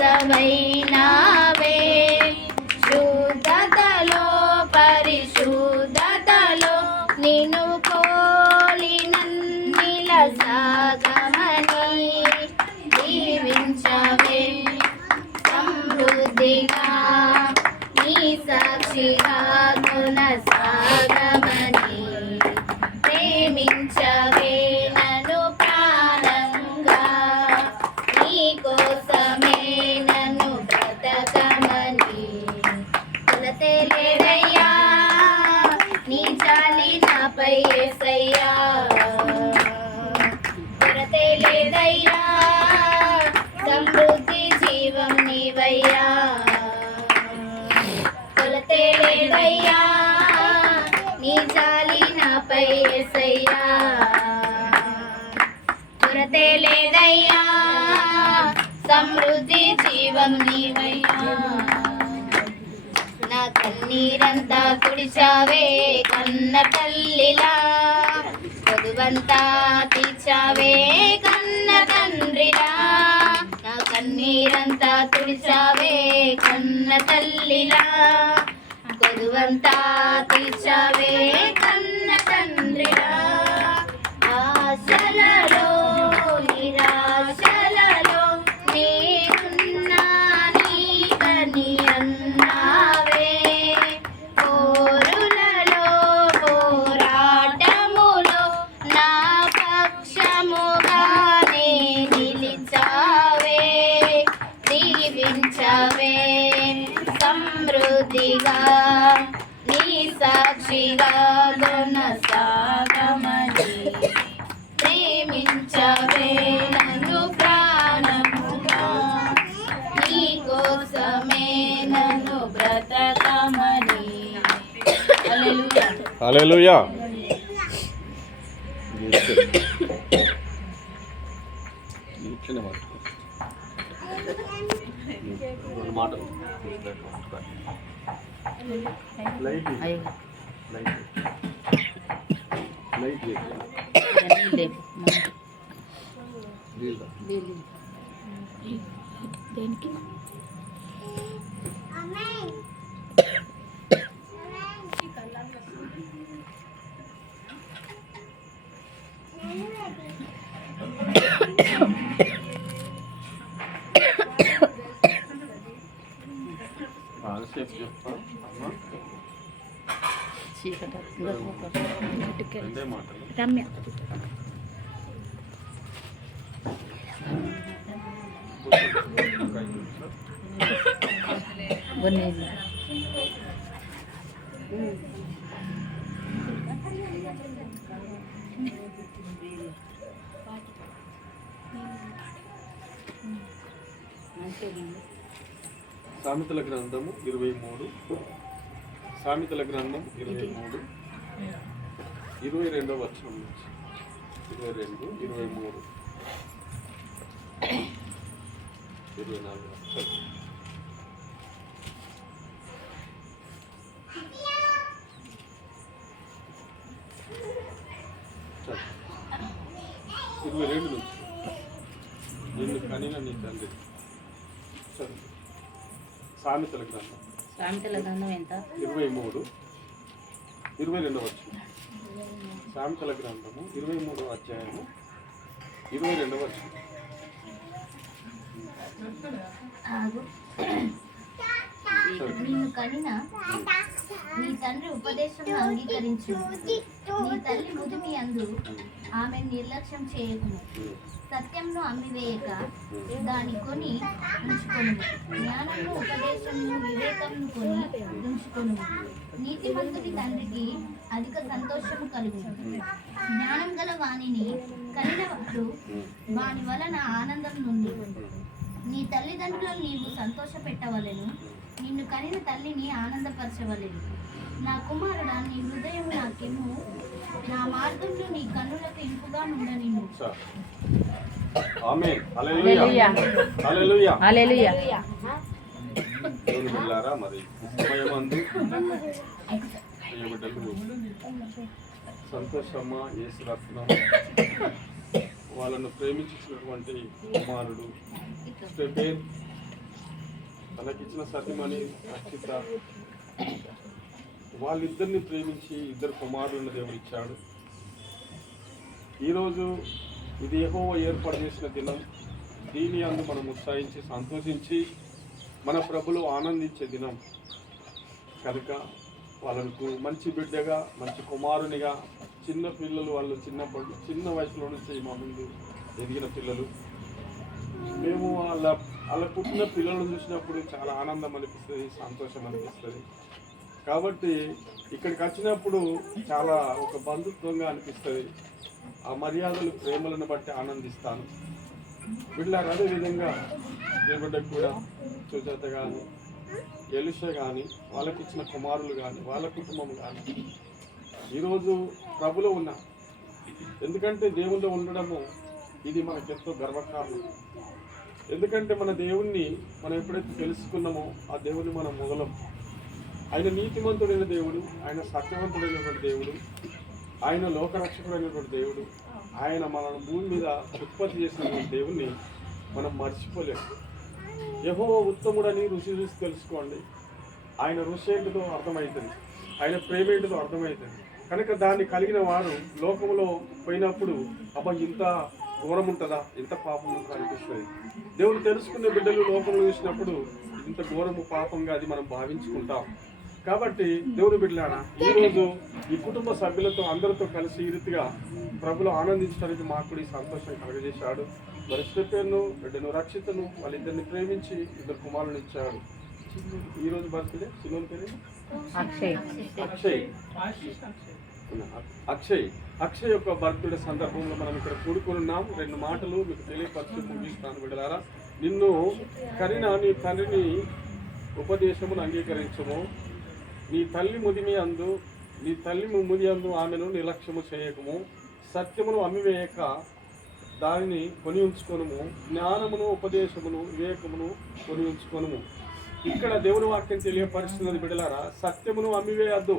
వాసవైనావే శుద్ధతలో పరిశుద్ధతలో నిన్ను పోలి నన్నిల సాగమని దీవించవే సమృద్ధిగా నీ సాక్షిగా కొనసాగమని ప్రేమించవే నన్ను ప్రాణంగా నీ కోసమే నన్ను బ్రతకమని కొలతే లేదయ్యా నీ జాలి నాపై యేసయ్యా కొలతే లేదయ్యా సమృద్ధి జీవం నీవయ్యా కొలతే లేదయ్యా నీ జాలి నాపై యేసయ్యా కొరతే లేదయ్యా సమృద్ధి జీవం నీవయ్యా నా కన్నీరంతా తుడిచావే కన్న తల్లిలా చదువంతా తీర్చావే కన్న తండ్రిలా నా కన్నీరంతా తుడిచావే కన్న తల్లిలా చదువంతా తీర్చావే కన్న తండ్రిలా ఆశలలో నిరాశలలో నేనున్నా నీకని అన్నావే పోరులలో పోరాటములో నా పక్షముగానే నిలిచావే దీవించవే సమృద్ధిగా నీ సాక్షిగా కొనసాగమని ప్రేమించవే నన్ను ప్రాణముగా నీ కోసమే నన్ను బ్రతకమని హల్లెలూయా. మాటలు దేనికి రమ్య సామెతల గ్రంథము 23 సామెతల గ్రంథం 23 22వ వచనం నుంచి 22 23 24 22 నుంచి నిన్ను కనిన నీ తండ్రి సామెతల గ్రంథం ఎంత 23 22వ వచనం సామెతల గ్రంథము 23వ అధ్యాయము 22వ వచనం నిన్ను కనిన నీ తండ్రి ఉపదేశం అంగీకరించు నీ తల్లి ముదిమి అందు ఆమె నిర్లక్ష్యం చేయకును సత్యంను అమ్మివేయక దాని కొని ఉంచుకొను జ్ఞానము ఉపదేశము వివేకమును కొని ఉంచుకొను నీతిమంతుడి తండ్రికి అధిక సంతోషము కలుగును జ్ఞానం గల వాణిని కనినవాడు వాని వలన ఆనందం నుండి నీ తల్లిదండ్రులను నీవు సంతోష పెట్టవలెను నిన్ను కనిన తల్లిని ఆనందపరచవలెను నా కుమారుడా నీ హృదయం నాకెమ్ము నా మార్గంలో నీ కన్నులకు ఇంపుగా నుండనిను ఆమేన్ హల్లెలూయా హల్లెలూయా హల్లెలూయా దేవుని బిడ్డలారా మరి సమయమందు సంతోషమ్మ యేసురత్నం వాళ్ళను ప్రేమించినటువంటి కుమారుడు స్టెఫెన్ తనకిచ్చిన సతీమణి రక్షిత, వాళ్ళిద్దరిని ప్రేమించి 2 కుమారులను దేవుడు ఇచ్చాడు. ఈరోజు ఇది యెహోవా ఏర్పాటు చేసిన దినం. దీని అందు మనం ఉత్సాహించి సంతోషించి మన ప్రభులో ఆనందించే దినం కనుక వాళ్ళకు మంచి బిడ్డగా, మంచి కుమారునిగా, చిన్న పిల్లలు వాళ్ళు చిన్న వయసులో నుంచి మా ముందు ఎదిగిన పిల్లలు. మేము వాళ్ళ పుట్టిన పిల్లలను చూసినప్పుడు చాలా ఆనందం అనిపిస్తుంది, సంతోషం అనిపిస్తుంది. కాబట్టి ఇక్కడికి వచ్చినప్పుడు చాలా ఒక బంధుత్వంగా అనిపిస్తుంది. ఆ మర్యాదలు, ప్రేమలను బట్టి ఆనందిస్తాను. వీళ్ళకి అదేవిధంగా దేవుడికి కూడా సుజాత కానీ, ఎలిషా కానీ, వాళ్ళకి ఇచ్చిన కుమారులు కానీ, వాళ్ళ కుటుంబం కానీ ఈరోజు ప్రభులో ఉన్నా. ఎందుకంటే దేవుల్లో ఉండడము ఇది మనకెంతో గర్వకారణం. ఎందుకంటే మన దేవుణ్ణి మనం ఎప్పుడైతే తెలుసుకున్నామో ఆ దేవుని మనం మొదలం. ఆయన నీతిమంతుడైన దేవుడు, ఆయన సత్యవంతుడైనటువంటి దేవుడు, ఆయన లోకరక్షకుడైనటువంటి దేవుడు, ఆయన మన భూమి మీద ఉత్పత్తి చేసినటువంటి దేవుణ్ణి మనం మర్చిపోలేము. యెహోవా ఉత్తముడని రుచి చూసి తెలుసుకోండి. ఆయన రుచి ఏంటిదో అర్థమవుతుంది, ఆయన ప్రేమ ఏంటిదో అర్థమవుతుంది. కనుక దాన్ని కలిగిన వారు లోకంలో పోయినప్పుడు అబ్బా ఇంత ఘోరం ఉంటుందా, ఇంత పాపం ఉంటుందా అనిపిస్తుంది. దేవుడు తెలుసుకునే బిడ్డలు లోకంలో చూసినప్పుడు ఇంత ఘోరము పాపంగా అది మనం భావించుకుంటాం. కాబట్టి దేవుని బిడ్డలారా, ఈరోజు ఈ కుటుంబ సభ్యులతో అందరితో కలిసి ఈ రీతిగా ప్రభులో ఆనందించడానికి మాకు కూడా ఈ సంతోషం కలుగజేశాడు. మరి స్టెఫెన్ను, బిడ్డను రక్షితను వాళ్ళిద్దరిని ప్రేమించి 2 కుమారులను ఇచ్చాడు. ఈరోజు బర్త్డే చిన్న పేరు అక్షయ్ యొక్క బర్త్డే సందర్భంలో మనం ఇక్కడ కూడుకొని ఉన్నాం. 2 మాటలు మీకు తెలియపరిచి ముగిస్తాను. బిడ్డలారా, నిన్ను కనిన నీ తండ్రిని ఉపదేశమును అంగీకరించము. నీ తల్లి ముదిమి అందు ఆమెను నిర్లక్ష్యము చేయకము. సత్యమును అమ్మివేయక దానిని కొని ఉంచుకొనుము. జ్ఞానమును, ఉపదేశమును, వివేకమును కొని ఉంచుకొనుము. ఇక్కడ దేవుని వాక్యం తెలియపరుస్తున్నది బిడ్డలారా, సత్యమును అమ్మివేయద్దు.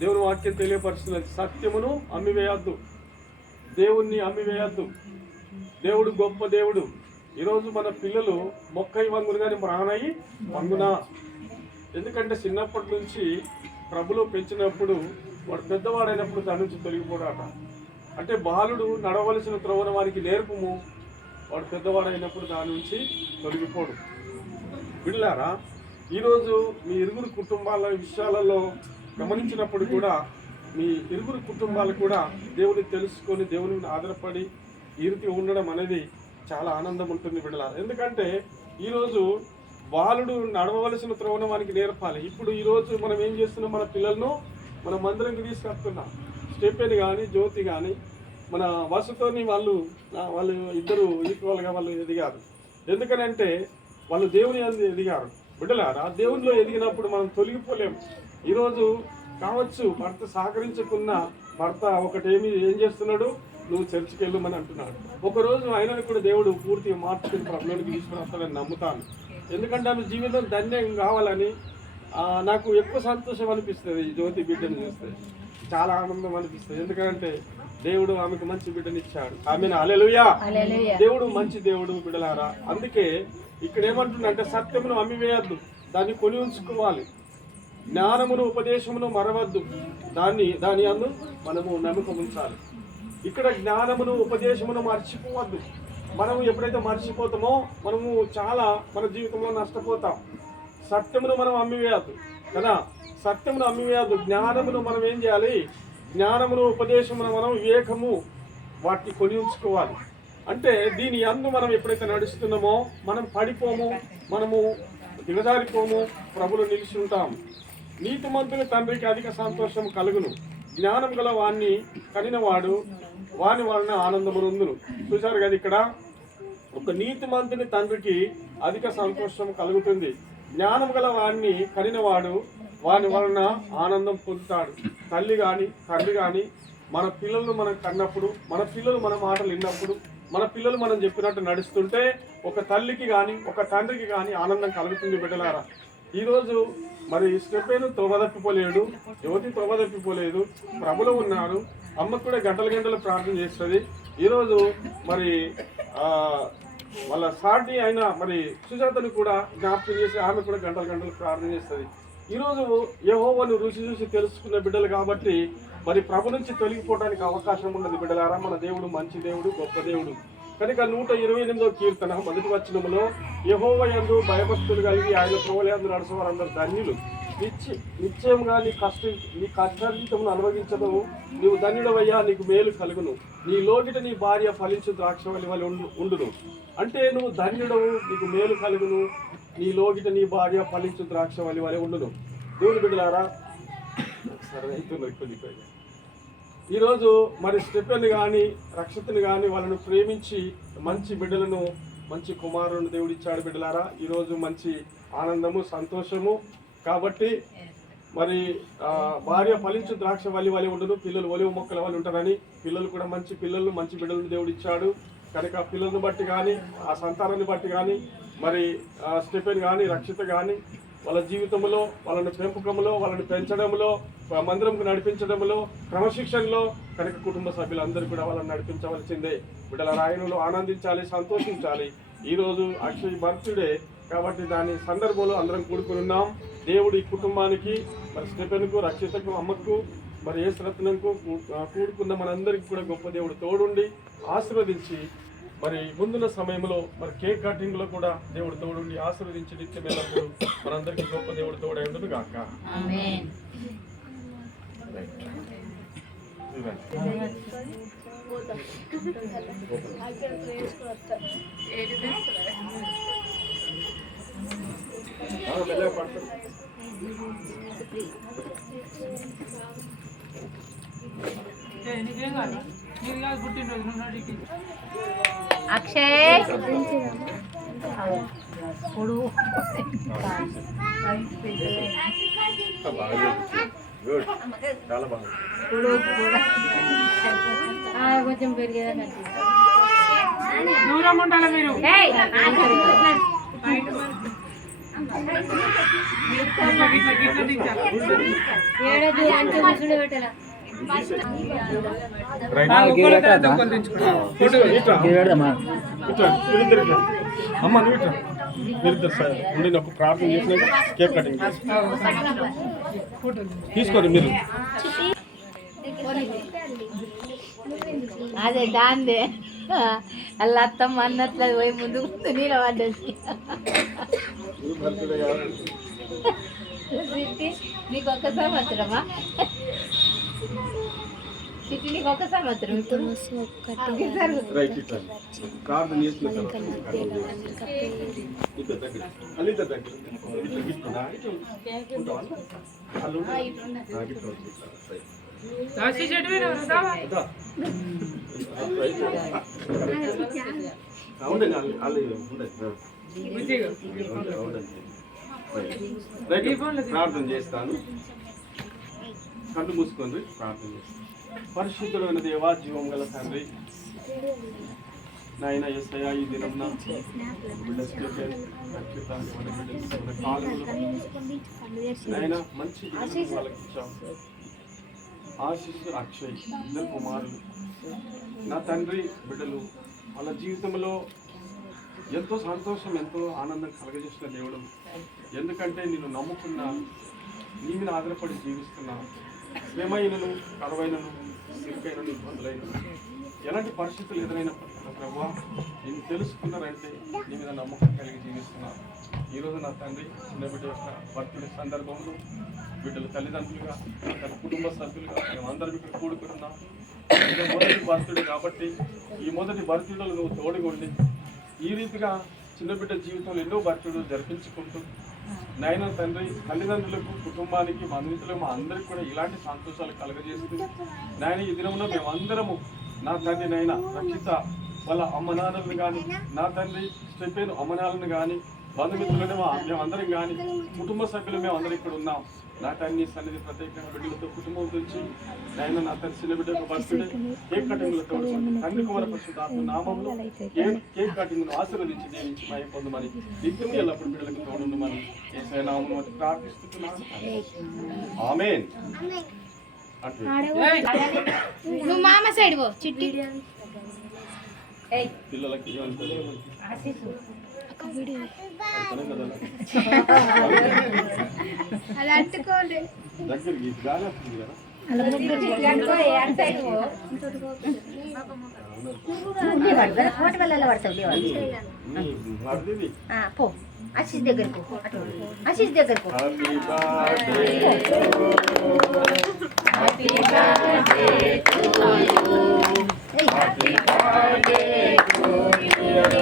దేవుని వాక్యం తెలియపరుస్తున్నది, సత్యమును అమ్మివేయద్దు, దేవుణ్ణి అమ్మివేయద్దు. దేవుడు గొప్ప దేవుడు. ఈరోజు మన పిల్లలు మొక్కై వంగును కానీ ప్రాణయి వంగునా. ఎందుకంటే చిన్నప్పటి నుంచి ప్రభులో పెంచినప్పుడు వాడు పెద్దవాడైనప్పుడు దాని నుంచి తొలగిపోడాట. అంటే బాలుడు నడవలసిన త్రోవన వారికి నేర్పుము, వాడు పెద్దవాడైనప్పుడు దాని నుంచి తొలగిపోడు. బిడ్డలారా, ఈరోజు మీ ఇరుగురు కుటుంబాల విషయాలలో గమనించినప్పుడు కూడా మీ ఇరుగురు కుటుంబాలు కూడా దేవుని తెలుసుకొని దేవుని ఆధారపడి ఈ రీతి ఉండడం అనేది చాలా ఆనందం ఉంటుంది బిడ్డలారా. ఎందుకంటే ఈరోజు బాలుడు నడవవలసిన త్రోవన వానికి నేర్పాలి. ఇప్పుడు ఈరోజు మనం ఏం చేస్తున్నాం, మన పిల్లలను మన మందిరంకి తీసుకొస్తున్నాం. స్టెఫెన్ కానీ, జ్యోతి కానీ, మన వసుతోని వాళ్ళు ఇద్దరు ఈక్వల్గా వాళ్ళు ఎదిగారు. ఎందుకనంటే వాళ్ళు దేవుని అందు ఎదిగారు. బిడ్డలారా, దేవునిలో ఎదిగినప్పుడు మనం తొలగిపోలేము. ఈరోజు కావచ్చు భర్త సహకరించుకున్న భర్త ఏం చేస్తున్నాడు, నువ్వు చర్చికి వెళ్ళమని అంటున్నాడు. ఒకరోజు ఆయనను కూడా దేవుడు పూర్తిగా మార్చుకుని ప్రభులోనికి తీసుకుని వస్తాడని నమ్ముతాను. ఎందుకంటే ఆమె జీవితం ధన్యం కావాలని నాకు ఎక్కువ సంతోషం అనిపిస్తుంది. ఈ జ్యోతి బిడ్డను చూస్తే చాలా ఆనందం అనిపిస్తుంది. ఎందుకంటే దేవుడు ఆమెకు మంచి బిడ్డని ఇచ్చాడు. ఆమెను హల్లెలూయా. దేవుడు మంచి దేవుడు బిడ్డలారా. అందుకే ఇక్కడ ఏమంటుందంటే సత్యమును అమ్మివేయద్దు, దాన్ని కొని ఉంచుకోవాలి. జ్ఞానమును, ఉపదేశమును మరవద్దు, దాని అందు మనము నమ్మకం ఉంచాలి. ఇక్కడ జ్ఞానమును, ఉపదేశమును మర్చిపోవద్దు. మనము ఎప్పుడైతే మర్చిపోతామో మనము చాలా మన జీవితంలో నష్టపోతాం. సత్యమును మనం అమ్మివేయద్దు కదా, సత్యమును అమ్మివేయద్దు. జ్ఞానమును మనం ఏం చేయాలి, జ్ఞానమును, ఉపదేశమును మనం వివేకము వాటిని కొని ఉంచుకోవాలి. అంటే దీని యందు మనం ఎప్పుడైతే నడుస్తున్నామో మనం పడిపోము, మనము దిగజారిపోము, ప్రభులు నిలిచి ఉంటాం. నీతిమంతుని తండ్రికి అధిక సంతోషం కలుగును, జ్ఞానం గల వాణ్ణి కనినవాడు వాని వలన ఆనందమునందును. చూశారు కదా, ఇక్కడ ఒక నీతిమంతుని తండ్రికి అధిక సంతోషం కలుగుతుంది, జ్ఞానం గల వాణ్ణి కనినవాడు వాని వలన ఆనందం పొందుతాడు. తల్లి కానీ తండ్రి కానీ మన పిల్లలను మనం కన్నప్పుడు, మన పిల్లలు మన మాటలు విన్నప్పుడు, మన పిల్లలు మనం చెప్పినట్టు నడుస్తుంటే ఒక తల్లికి కానీ ఒక తండ్రికి కానీ ఆనందం కలుగుతుంది బిడ్డలారా. ఈరోజు మరి స్టెఫెన్ తోవదప్పిపోలేడు, యువతి తోవదప్పిపోలేదు, ప్రభులో ఉన్నారు. అమ్మ కూడా గంటలు ప్రార్థన చేస్తుంది. ఈరోజు మరి వాళ్ళ సాటి అయిన మరి సుజాతను కూడా జ్ఞాపకం చేసి ఆమె కూడా గంటలు గంటలు ప్రార్థన చేస్తుంది. ఈరోజు యెహోవాను రుచి చూసి తెలుసుకున్న బిడ్డలు కాబట్టి మరి ప్రభు నుంచి తొలగిపోవడానికి అవకాశం ఉన్నది. బిడ్డలారా, మన దేవుడు మంచి దేవుడు, గొప్ప దేవుడు కనుక 128వ కీర్తన మొదటి వచనములో యెహోవా యందు భయభక్తులు కలిగి ఆయన త్రోవలందు నడుచువారందరూ ధన్యులు. నిశ్చయంగా నీ కష్టార్జితమును అనుభవించదు, నీవు ధన్యుడవయ్యా, నీకు మేలు కలుగును. నీ లోగిట నీ భార్య ఫలించు ద్రాక్షవల్లి వలె ఉండును. అంటే నువ్వు ధన్యుడవు, నీకు మేలు కలుగును. నీ లోగిట నీ భార్య ఫలించు ద్రాక్షవల్లి వలె ఉండును. దేవుని బిడ్డలారా, ఈరోజు మరి స్టెఫెన్ కానీ రక్షితని కానీ వాళ్ళను ప్రేమించి మంచి బిడ్డలను, మంచి కుమారులను దేవుడు ఇచ్చాడు. బిడ్డలారా, ఈరోజు మంచి ఆనందము, సంతోషము. కాబట్టి మరి భార్య ఫలించు ద్రాక్ష వల్లి వలె ఉండును, పిల్లలు ఒలివ మొక్కల వల్ల ఉంటారని పిల్లలు కూడా మంచి పిల్లలు, మంచి బిడ్డలను దేవుడు ఇచ్చాడు. కనుక ఆ పిల్లలను బట్టి కానీ, ఆ సంతానాన్ని బట్టి కానీ, మరి స్టెఫెన్ కానీ రక్షిత కానీ వాళ్ళ జీవితంలో, వాళ్ళని పెంపకంలో, వాళ్ళని పెంచడంలో, మందిరంకు నడిపించడంలో, క్రమశిక్షణలో కనుక కుటుంబ సభ్యులందరూ కూడా వాళ్ళని నడిపించవలసిందే. బిడ్డల రాయనులో ఆనందించాలి, సంతోషించాలి. ఈరోజు అక్షయ్ బర్త్డే కాబట్టి దాని సందర్భంలో అందరం కూడుకుని ఉన్నాం. దేవుడు ఈ కుటుంబానికి, మరి స్టెఫెన్కు, రక్షితకు, అమ్మకు, మరి యేసురత్నంకు కూడుకున్న మనందరికీ కూడా గొప్ప దేవుడు తోడుండి ఆశీర్వదించి, మరి ముందున్న సమయంలో మరి కేక్ కటింగ్ లో కూడా దేవుడు తోడుండి ఆశీర్వదించి నిత్యమేళప్పుడు మనందరికీ గొప్ప దేవుడు తోడై ఉండును గాక. ఆమేన్. అక్షయ్ కొంచెం పెరిగేదా దూరం ఉండాలి మీరు. పెట్టాలా అమ్మ మీరు ఉండి నాకు ప్రార్థన చేసినాక కేక్ కటింగ్ తీసుకోండి మీరు. అదే దాందే అల్ల అత్తమ్మ అన్నట్లు పోయి ముందు నీళ్ళ పడ్డది. నీకు ఒక్క సంవత్సరమా? సిటీ నీకు ఒక్క సంవత్సరం. ప్రార్థన చేస్తాను. కళ్ళు మూసుకొని ప్రార్థన చేస్తాను. పరిశుద్ధులైన దేవా, జీవం గల తండ్రి, నాయన యేసయ్యా, ఈ దినం నాయన మంచి వాళ్ళకి ఇచ్చావు. ఆశీస్సు అక్షయ్, ఇద్దరు కుమారులు నా తండ్రి బిడ్డలు, వాళ్ళ జీవితంలో ఎంతో సంతోషం, ఎంతో ఆనందం కలగజేసిన దేవుడు. ఎందుకంటే నేను నమ్ముకున్నా, నీ మీద ఆధారపడి జీవిస్తున్నా. శ్రమైనను, కరువైనను, సిరికైనను, ఇబ్బందులైనను, ఎలాంటి పరిస్థితులు ఎదురైనప్పటికీ ప్రభువా, నేను తెలుసుకున్నారంటే నీ మీద నమ్మకం కలిగి జీవిస్తున్నాను. ఈరోజు నా తండ్రి చిన్న బిడ్డ యొక్క బర్త్డే సందర్భంలో బిడ్డల తల్లిదండ్రులుగా, తన కుటుంబ సభ్యులుగా మేమందరం ఇక్కడ కూడుకున్నాం. ఇది మొదటి బర్త్డే కాబట్టి ఈ మొదటి బర్త్డేలో నువ్వు తోడుగొండి. ఈ రీతిగా చిన్న బిడ్డ జీవితంలో ఎన్నో బర్త్డేలు జరిపించుకుంటూ నాయన తండ్రి తల్లిదండ్రులకు, కుటుంబానికి, బంధువులకు, మా అందరికి కూడా ఇలాంటి సంతోషాలు కలగజేస్తూ నాయన ఈ దినంలో మేమందరము నా తండ్రి నాయన రక్షిత వాళ్ళ అమ్మ నాన్నలను కానీ, నా తండ్రి స్టెఫెన్ అమ్మ నాన్నలను కానీ, బంధుమిత్రులను మేమందరం కానీ, కుటుంబ సభ్యులు మేమందరం ఇక్కడ ఉన్నాం. నా తండ్రి సన్నిధి ప్రత్యేకంగా బిడ్డలతో కుటుంబం గురించి నాయన నా తండ్రి చిన్న బిడ్డ బర్త్డే కేక్ కటింగ్లతో తండ్రి కుమార పరిశుద్ధాత్మ నామంలో కేక్ కటింగ్ను ఆశీర్వదించి దీవించి మహిమ పొందమని, నిత్యం ఎల్లప్పుడు బిడ్డలకు తోడుండమని యేసయ్య నామమున బట్టి ప్రార్థిస్తున్నాను. ఆమేన్. నువ్వు మామ సైడ్ పో చిట్టి. ఏయ్ పిల్లలకి ఏమంటారు? ఆశీసు అంతనే కదా. అది అంటుకోండి. దగ్గరికి గాలి వస్తుంది కదా. కోటి వల్ల పడతావు మరిది పో ఆశీష్ దగ్గరకు ఆశీష్ దగ్గరకు happy birthday to you. Happy birthday to you.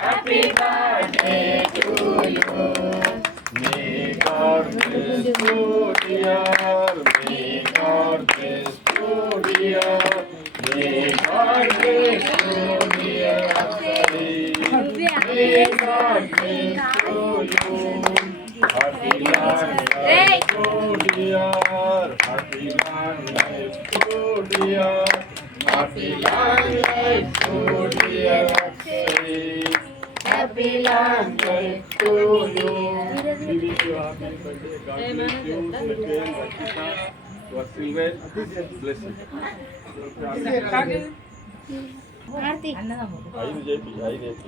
Happy birthday to you. May God bless you dear. May God bless you dear. May God bless you dear. May God bless you. Happy long life to dear. Happy long life to dear. Happy long life to dear. Happy long life to you. We wish you happy birthday. God bless you. Second, Rakshita, your children. Bless you. Aarti అన్నదమ్ము 5 JP, 5 JP.